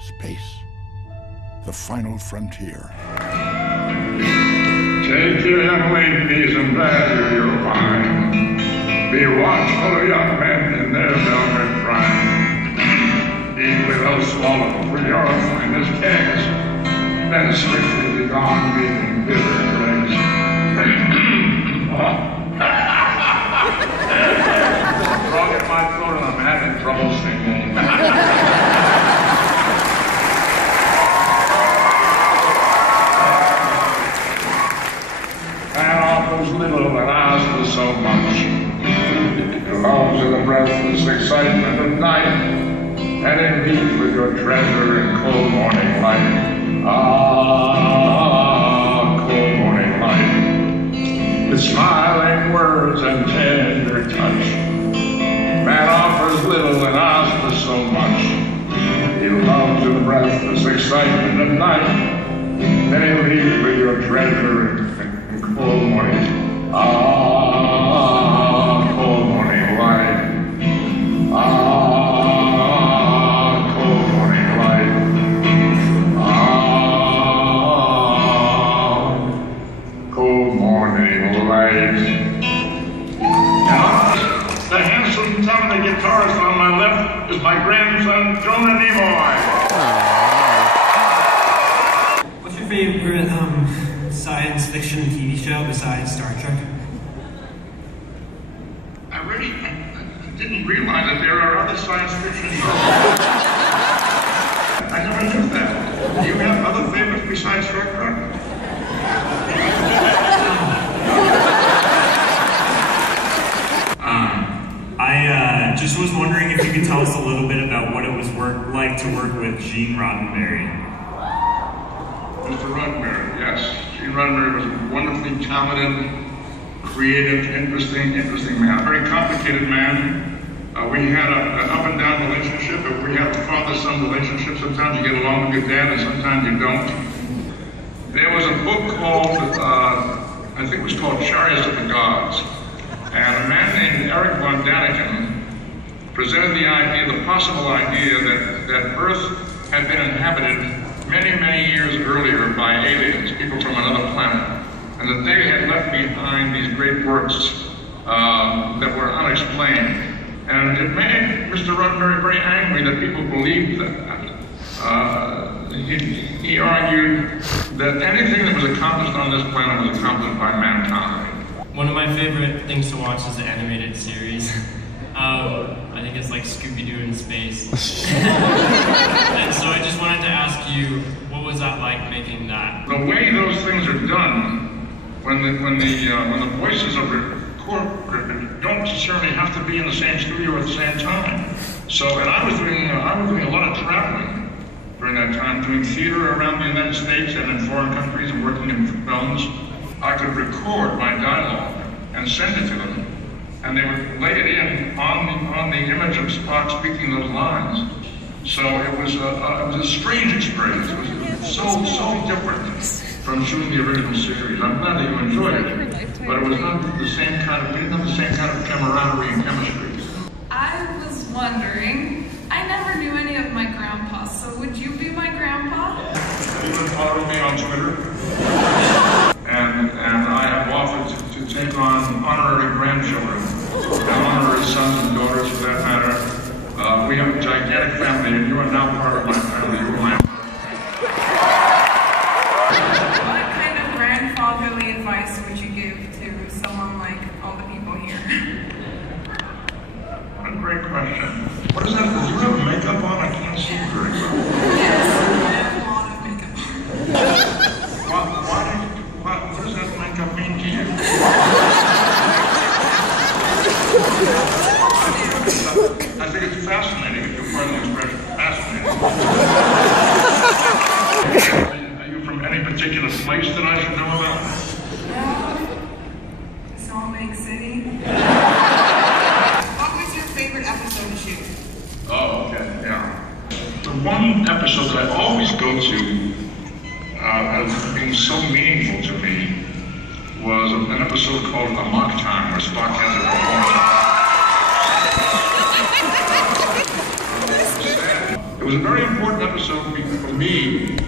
Space. The final frontier. Take your young ladies and value your wine. Be watchful of young men in their velvet prime. Eat without swallow for your finest kegs. Then swiftly be gone, leaving bitter dregs. Frog in my throat and I'm having trouble singing. Man offers little and asks for so much. Belongs to the breathless excitement of night, and in meet with your treasure in cold morning light. Ah, cold morning light. With smiling words and tender touch. Man offers little and asks for so much. He belongs to the breathless excitement of night, and in meet with your treasure in cold morning. Ah, cold morning light. Ah, cold morning light. Ah, cold morning light. Now, the handsome, talented guitarist on my left is my grandson, Leonard Nimoy. What's your favorite science fiction TV show besides Star Trek? I didn't realize that there are other science fiction shows. I never knew that. Do you have other favorites besides Star Trek? I just was wondering if you could tell us a little bit about what it was like to work with Gene Roddenberry. Mr. Roddenberry, yes. Gene Roddenberry was a wonderfully talented, creative, interesting man. A very complicated man. We had an up and down relationship. We had a father-son relationship. Sometimes you get along with your dad and sometimes you don't. There was a book called, I think it was called Chariots of the Gods. And a man named Eric von Daniken presented the idea, the possible idea that Earth had been inhabited many years earlier by aliens, people from another planet, and that they had left behind these great works that were unexplained. And it made Mr. Roddenberry very angry that people believed that. He argued that anything that was accomplished on this planet was accomplished by mankind. One of my favorite things to watch is the animated series. I think it's like Scooby-Doo in space. And so I just wanted to ask you, what was that like making that? The way those things are done, when the voices are recorded, don't necessarily have to be in the same studio at the same time. So, and I was doing a lot of traveling during that time, doing theater around the United States and in foreign countries and working in films. I could record my dialogue and send it to them, and they would lay it in on the image of Spock speaking those lines. So it was a strange experience. It was so different from shooting the original series. I'm glad that you enjoyed it, but it was not the same kind of, we didn't have the same kind of camaraderie and chemistry. I was wondering, I never knew any of my grandpas, so would you be my grandpa? You would follow me on Twitter. And I have offered to take on honorary grandchildren, and honorary sons and daughters for that matter. We have a gigantic family, and you are now part of my family. You are my What kind of grandfatherly advice would you give to someone like all the people here? What a great question. What is that? Do you have makeup on? I can't see very well. Yes, I have a lot of makeup on. What does that makeup mean to you? I think it's fascinating, if you'll pardon the expression, fascinating. Are you from any particular place that I should know about? Salt Lake City. What was your favorite episode to shoot? Oh, okay, yeah. The one episode that I always go to as being so meaningful to me was an episode called Amok Time, where Spock has a performance. It was a very important episode for me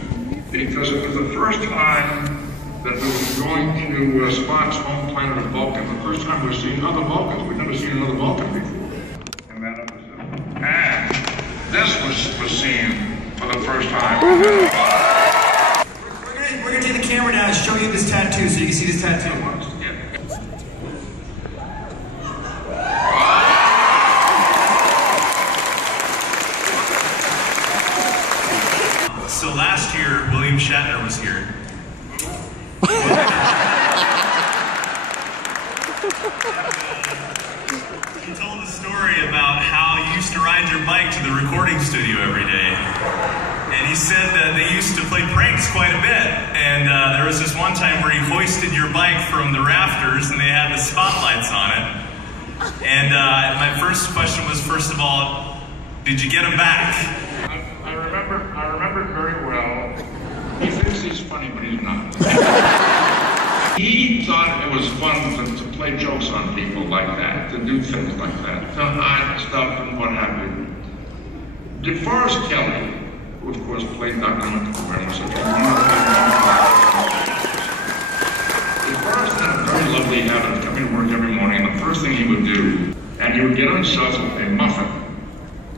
because it was the first time that we were going to Spock's home planet of Vulcan. The first time we were seeing other Vulcans. We'd never seen another Vulcan before in that episode. And this was seen for the first time. We're gonna take the camera down and show you this tattoo so you can see this tattoo. So last year, William Shatner was here. He told a story about how you used to ride your bike to the recording studio every day. And he said that they used to play pranks quite a bit. And there was this one time where he hoisted your bike from the rafters and they had the spotlights on it. And my first question was, first of all, did you get them back? I remember it very well. He thinks he's funny, but he's not. He thought it was fun to play jokes on people like that, to do things like that, to hide stuff and what have you. DeForest Kelley, who of course played Dr. McCoy, DeForest had a very lovely habit of coming to work every morning, and the first thing he would do, and he would get himself a muffin.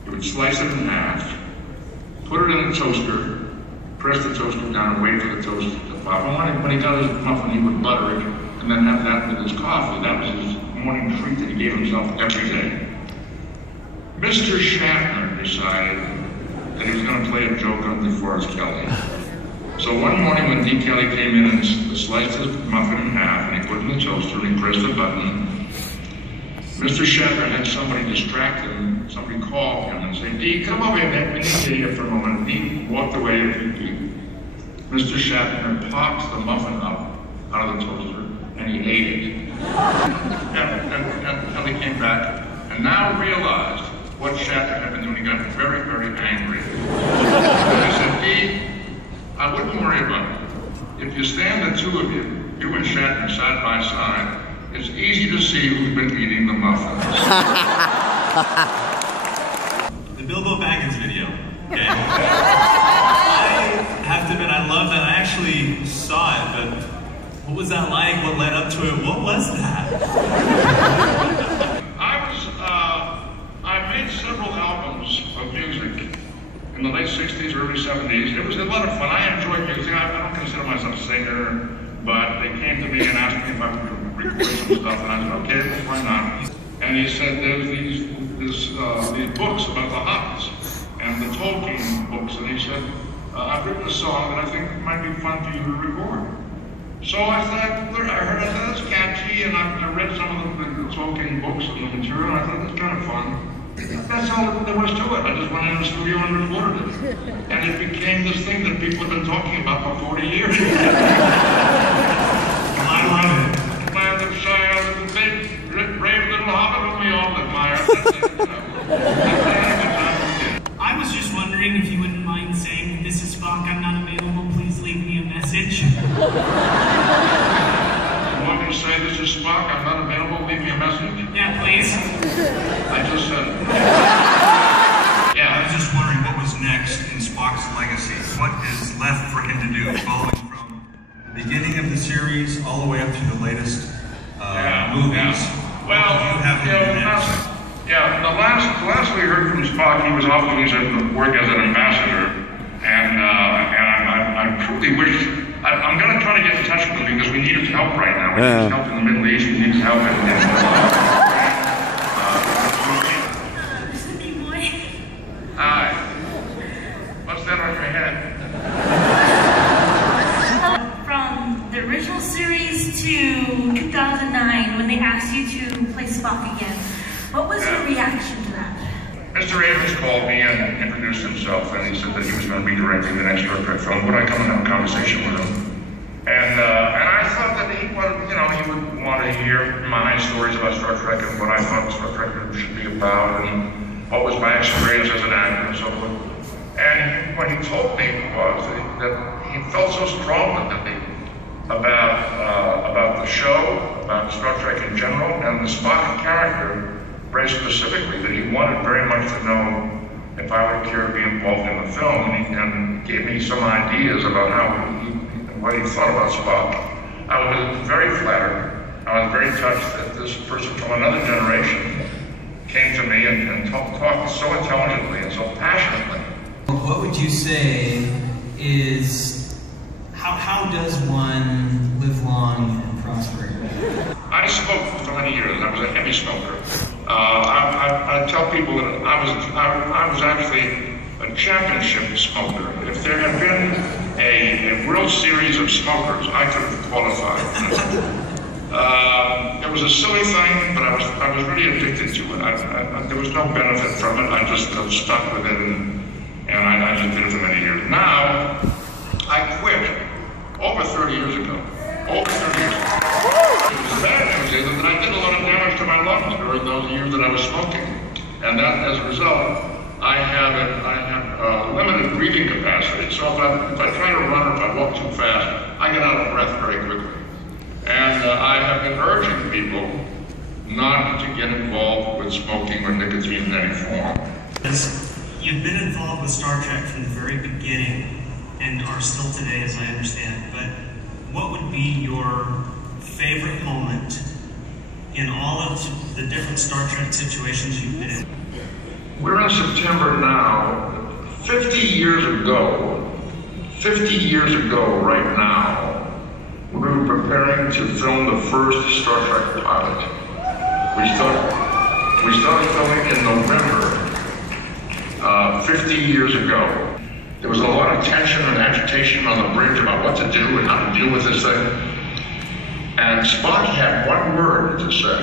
He would slice it in half, put it in the toaster, press the toaster down and wait for the toast to pop. And when he got his muffin, he would butter it and then have that with his coffee. That was his morning treat that he gave himself every day. Mr. Shatner decided that he was going to play a joke on DeForest Kelley. So one morning when D. Kelley came in and sliced his muffin in half and he put it in the toaster and he pressed the button, Mr. Shatner had somebody distract him. Somebody called him and said, D, come over here, man. We need you here for a moment. D walked away a few feet. Mr. Shatner popped the muffin up out of the toaster and he ate it. and Kelley came back and now realized what Shatner had been doing. He got very, very angry. He said, D, I wouldn't worry about it. If you stand the two of you and Shatner side by side, it's easy to see who's been eating the muffins. The Bilbo Baggins video. Okay. I have to admit, I love that. I actually saw it, but what was that like? What led up to it? What was that? I made several albums of music in the late 60s, early 70s. It was a lot of fun. I enjoyed music. I don't consider myself a singer, but they came to me and asked me if I could record some stuff, and I said, okay, why not? And he said, there's these books about the Hobbits and the Tolkien books, and he said, I've written a song that I think might be fun for you to record. So I thought, that's catchy, and I read some of the Tolkien books and the material, and I thought, that's kind of fun. That's all there was to it. I just went in the studio and recorded it. And it became this thing that people have been talking about for 40 years. I love it. Land of Shire, the big, brave little hobbit whom we all admire. I was just wondering if you wouldn't mind saying, "This is Spock, I'm not available, please leave me a message." You want me to say, this is Spock, I'm not available, leave me a message? Yeah, please. I just said it. I was just wondering what was next in Spock's legacy. What is left for him to do, following from the beginning of the series all the way up to the latest movies? Well, the last we heard from Spock, he was off doing some work as an ambassador, and I truly wish. I'm going to try to get in touch with him because we need his help right now. We need his help in the Middle East. We need his help in Hi. What's that on your head? From the original series to 2009, when they asked you to play Spock again, what was your reaction to that? Mr. Abrams called me and introduced himself, and he said that he was going to be directing the next Star Trek film. Would I come and have a conversation with him? And I thought that he would want to hear my stories about Star Trek and what I thought Star Trek should be about, and what was my experience as an actor and so forth. And what he told me was that he felt so strongly about the show, about Star Trek in general, and the Spock character very specifically, that he wanted very much to know if I would care to be involved in the film, and gave me some ideas about what he thought about Spock. I was very flattered. I was very touched that this person from another generation came to me and talked so intelligently and so passionately. What would you say is, how does one live long and prosper? I smoked for many years. I was a heavy smoker. I tell people that I was actually a championship smoker. If there had been a World Series of smokers, I could have qualified. It was a silly thing, but I was really addicted to it. There was no benefit from it. I just got stuck with it, and I just did it for many years. Now, I quit over 30 years ago. Over 30 years ago. The bad news is that I did a lot of damage to my lungs during those years that I was smoking, and that, as a result, I have limited breathing capacity. So if I try to run or if I walk too fast, I get out of breath very quickly. And I have been urging people not to get involved with smoking or nicotine in any form. You've been involved with Star Trek from the very beginning and are still today, as I understand, but what would be your favorite moment in all of the different Star Trek situations you've been in? We're in September now. 50 years ago right now, we were preparing to film the first Star Trek pilot. We started filming in November, 50 years ago. There was a lot of tension and agitation on the bridge about what to do and how to deal with this thing. And Spock had one word to say.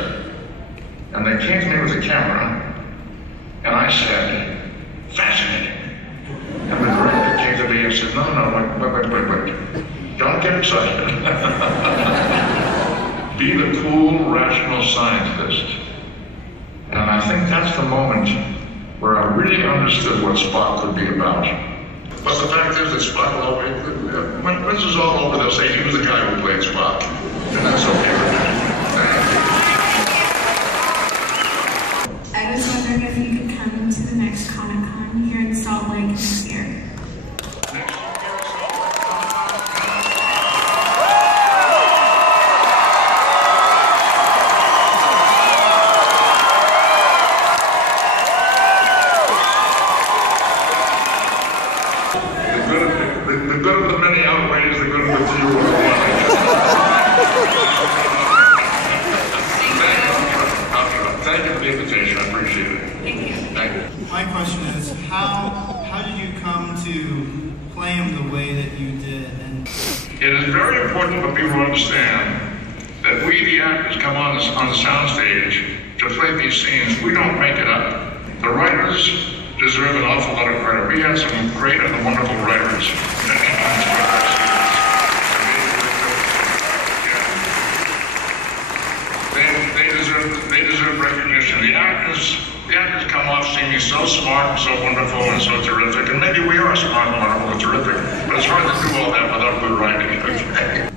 And they came to me with a camera, and I said, "Fascinating." And the director came to me and said, wait. Don't get excited. Be the cool, rational scientist. And I think that's the moment where I really understood what Spock could be about. But the fact is that Spock will always, when this is all over, they'll say he was the guy who played Spock. And that's okay with me. I was wondering if you could come to the next Comic-Con here in Salt Lake this year. The good of the many outweighs the good of the few. Thank you for the invitation. I appreciate it. Thank you. Thank you. My question is, how did you come to play him the way that you did? And it is very important for people to understand that we, the actors, come on the soundstage to play these scenes. We don't make it up. The writers deserve an awful lot of credit. We had some great and wonderful writers. They deserve recognition. The actors come off seeming so smart and so wonderful and so terrific, and maybe we are smart and wonderful and terrific, but it's hard to do all that without good writing.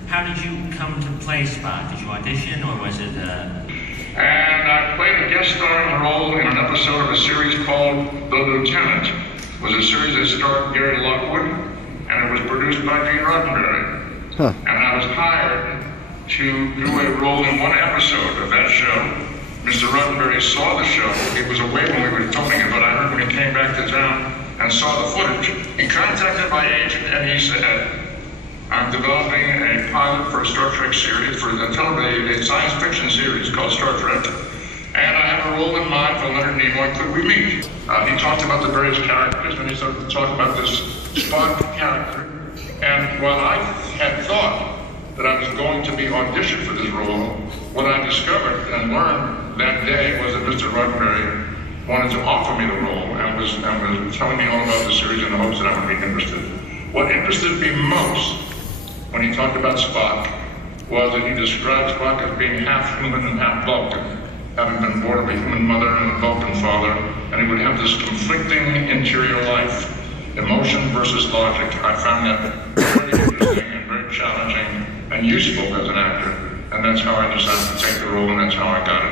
How did you come to play Spock? Did you audition, or was it? And I played a guest starring role in an episode of a series called The Lieutenant. It was a series that starred Gary Lockwood, and it was produced by Gene Roddenberry. Huh. And I was hired to do a role in one episode of that show. Mr. Roddenberry saw the show. He was away when we were filming it, but I heard when he came back to town and saw the footage. He contacted my agent and he said, "I'm developing a pilot for a Star Trek series, for a science fiction series called Star Trek. And I have a role in mind for Leonard Nimoy. Could we meet?" He talked about the various characters, and he started to talk about this Spock character. And while I had thought that I was going to be auditioned for this role, what I discovered and learned that day was that Mr. Roddenberry wanted to offer me the role and was telling me all about the series in the hopes that I would be interested. What interested me most when he talked about Spock was that he described Spock as being half human and half Vulcan, having been born of a human mother and a Vulcan father, and he would have this conflicting interior life, emotion versus logic. I found that very interesting and very challenging and useful as an actor, and that's how I decided to take the role, and that's how I got it.